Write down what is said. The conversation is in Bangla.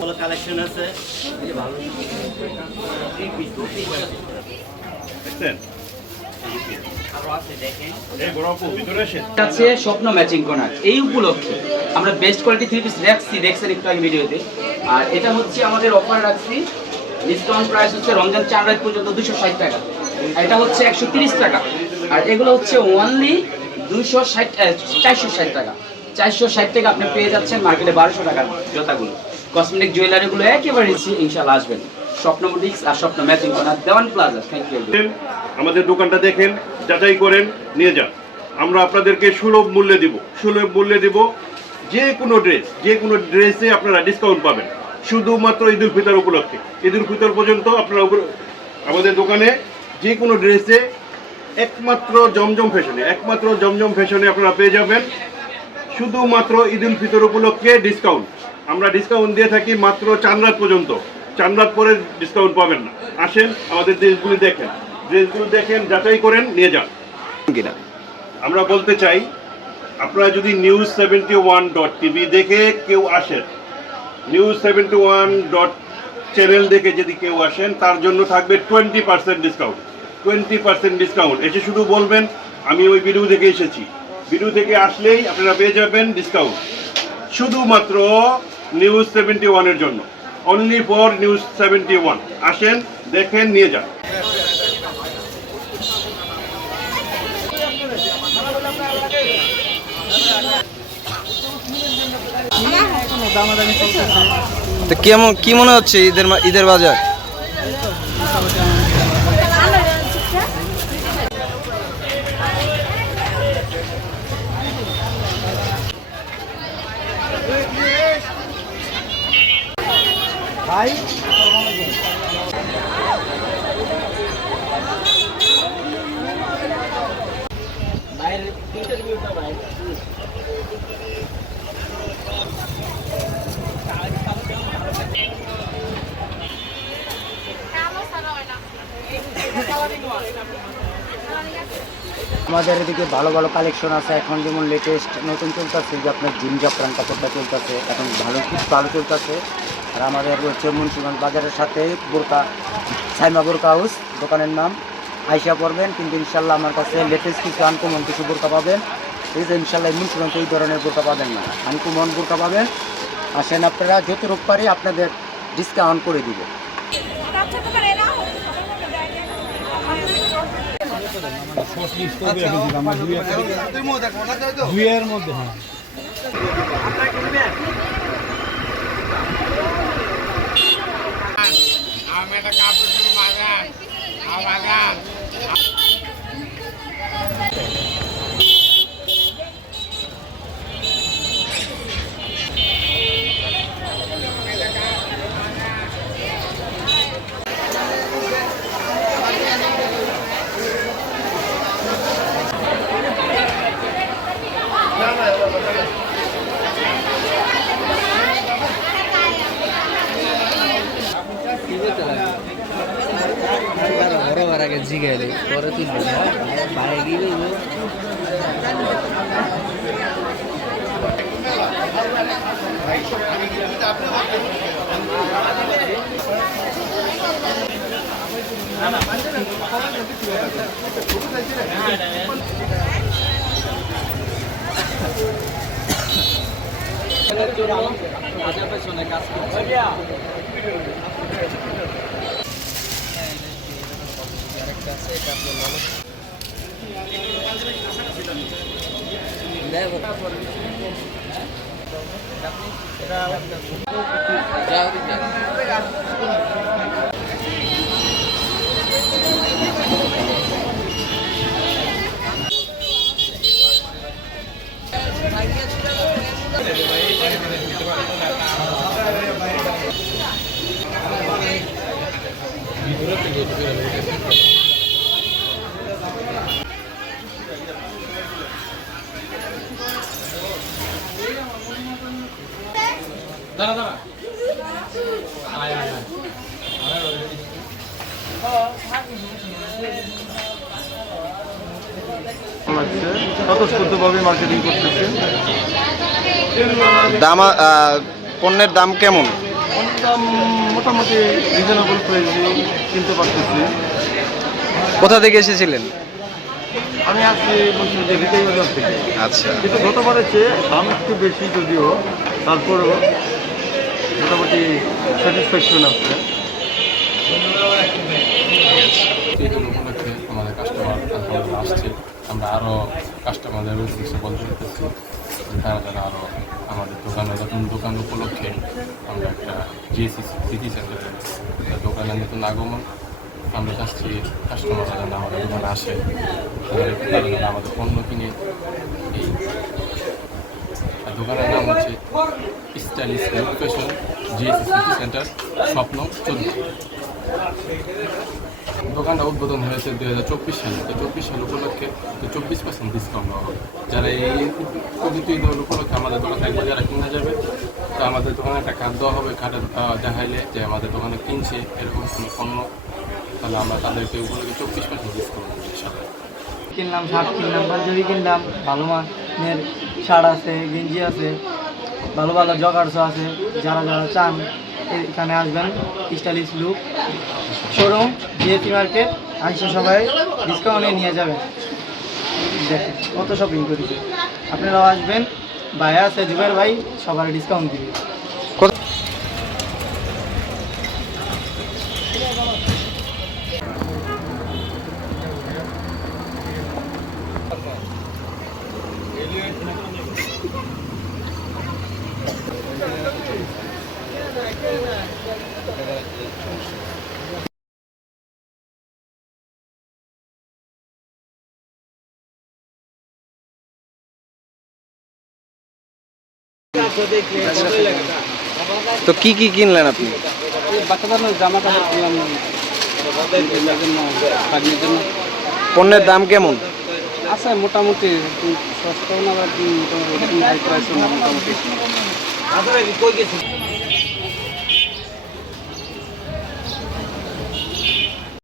ভালো কালেকশন আছে। দেখছেন? এই বড় আপু ভিতরে আসেন। আছে স্বপ্ন ম্যাচিং কর্নার এই উপলক্ষে আমরা বেস্ট কোয়ালিটি থ্রি পিস রাখছি দেখছেন একটু আগে ভিডিওতে। আর এটা হচ্ছে আমাদের অফার রাখছি। ডিসকাউন্ট প্রাইস হচ্ছে রমজান চার রাত পর্যন্ত দুশো ষাট টাকা। এটা হচ্ছে একশো তিরিশ টাকা। আর এগুলো হচ্ছে ওনলি দুশো ষাট চারশো ষাট টাকা। চারশো ষাট টাকা আপনি পেয়ে যাচ্ছেন মার্কেটে বারোশো টাকার জোতাগুলো। কসমেটিক জুয়েলারিগুলো একেবারে ইনশাল্লাহ আসবেন। স্বপ্ন boutiques R Swapna matching corner Dewan plaza. Thank you আমাদের দোকানটা দেখেন, যাচাই করেন, নিয়ে যান। আমরা আপনাদেরকে সুলভ মূল্যে দিব। সুলভ মূল্যে দিব যে কোনো ড্রেস, যে কোনো ড্রেসে আপনারা ডিসকাউন্ট পাবেন। শুধুমাত্র ঈদুল ফিতর উপলক্ষে। ঈদুল ফিতর পর্যন্ত আপনারা আমাদের দোকানে যে কোনো ড্রেসে একমাত্র জমজম ফ্যাশনে একমাত্র জমজম ফ্যাশনে আপনারা পেয়ে যাবেন। শুধুমাত্র ঈদুল ফিতর উপলক্ষে ডিসকাউন্ট আমরা ডিসকাউন্ট দিয়ে থাকি মাত্র চার রাত পর্যন্ত। চার রাত পরে ডিসকাউন্ট পাবেন না। আসেন আমাদের ড্রেসগুলি দেখেন। ড্রেসগুলো দেখেন যাচাই করেন নিয়ে যান। কিনা? আমরা বলতে চাই আপনারা যদি news seventy one dot TV দেখে কেউ আসেন news seventy one dot channel দেখে যদি কেউ আসেন তার জন্য থাকবে twenty percent discount twenty percent discount এসে শুধু বলবেন, আমি ওই ভিডিও থেকে এসেছি। ভিডিও থেকে আসলেই আপনারা পেয়ে যাবেন ডিসকাউন্ট শুধুমাত্র নিউজ সেভেন্টি ওয়ানের জন্য। Only for news seventy one আসেন, দেখেন, নিয়ে যান। কেমন, কি মনে হচ্ছে ঈদের ঈদের বাজার? আমাদের এদিকে ভালো ভালো কালেকশন আছে এখন যেমন লেটেস্ট নতুন চলতেছে যে আপনার জিম জাফরান কাপড়টা চলতেছে এখন ভালো খুব ভালো চলতেছে। আর আমাদের হচ্ছে মুন্সিগঞ্জ বাজারের সাথে বোরকা সাইমা বোরকা হাউস দোকানের নাম আইসা পড়বেন কিন্তু ইনশাল্লাহ আমার কাছে লেটেস্ট কিছু আনকমন কিছু বোরকা পাবেন এই যে ইনশাল্লাহ মুন্সিগঞ্জে এই ধরনের বোরকা পাবেন না আনকমন বোরকা পাবেন আসেন আপনারা যত রূপ পারি আপনাদের ডিসকাউন্ট করে দিব காப்பாற்றணும் ஆகாம் gali koreti mana pagi itu Ada apa? এটা তুলবে বাইরে গিয়ে লাগছে স্বতঃস্ফূর্তভাবে মার্কেটিং করতেছে? দাম পণ্যের দাম কেমন? দাম মোটামুটি রিজনেবল প্রাইসে কিনতে পারতেছি। কোথা থেকে এসেছিলেন? আমি আজকে বলছি যে রিটেল বাজার থেকে। আচ্ছা। কিন্তু গতবারের চেয়ে দাম একটু বেশি যদিও তারপরেও মোটামুটি স্যাটিসফ্যাকশন উপলক্ষে আমাদের কাস্টমার আসছে আমরা আরও কাস্টমারদের উদ্দেশ্যে বলতে চাইতেছি তারা যেন আরও আমাদের দোকানে নতুন দোকান উপলক্ষে আমরা একটা জিএসি সিটি সেন্টারে দোকানের নতুন আগমন আমরা চাচ্ছি কাস্টমাররা যেন আমাদের দোকানে আসে তারা আমাদের পণ্য কিনে এই দোকানের নাম হচ্ছে stylish education GAC city centre, Swapna চোদ্দ দোকানটা উদ্বোধন হয়েছে দু হাজার চব্বিশ সালে। তো চব্বিশ সাল উপলক্ষে তো চব্বিশ পার্সেন্ট ডিসকাউন্ট দেওয়া হবে। যারা এই পবিত্র ঈদ উপলক্ষে আমাদের দোকান থাকবে যারা কিনে যাবে, তো আমাদের দোকানে একটা কার্ড দেওয়া হবে। কার্ডে দেখাইলে যে আমাদের দোকানে কিনছে এরকম কোনো পণ্য, তাহলে আমরা তাদেরকে উপলক্ষে চব্বিশ পার্সেন্ট ডিসকাউন্ট দেবো কিনলাম শার্ট কিনলাম পাঞ্জাবি কিনলাম, ভালো মানের শার্ট আছে, গেঞ্জি আছে, ভালো ভালো জগার্স আছে, যারা যারা চান, এখানে আসবেন, stylish look. Showroom GAC market আসছে সবাই ডিসকাউন্টে নিয়ে যাবেন। দেখেন, কত শপিং করেছে। আপনারাও আসবেন ভাই আছে, জুবের ভাই সবার ডিসকাউন্ট দিবে। তো কি কি কিনলেন আপনি? বাচ্চাদের জামা কাপড় কিনলাম। পণ্যের দাম কেমন? আছে মোটামুটি সস্তাও না মোটামুটি না মোটামুটি।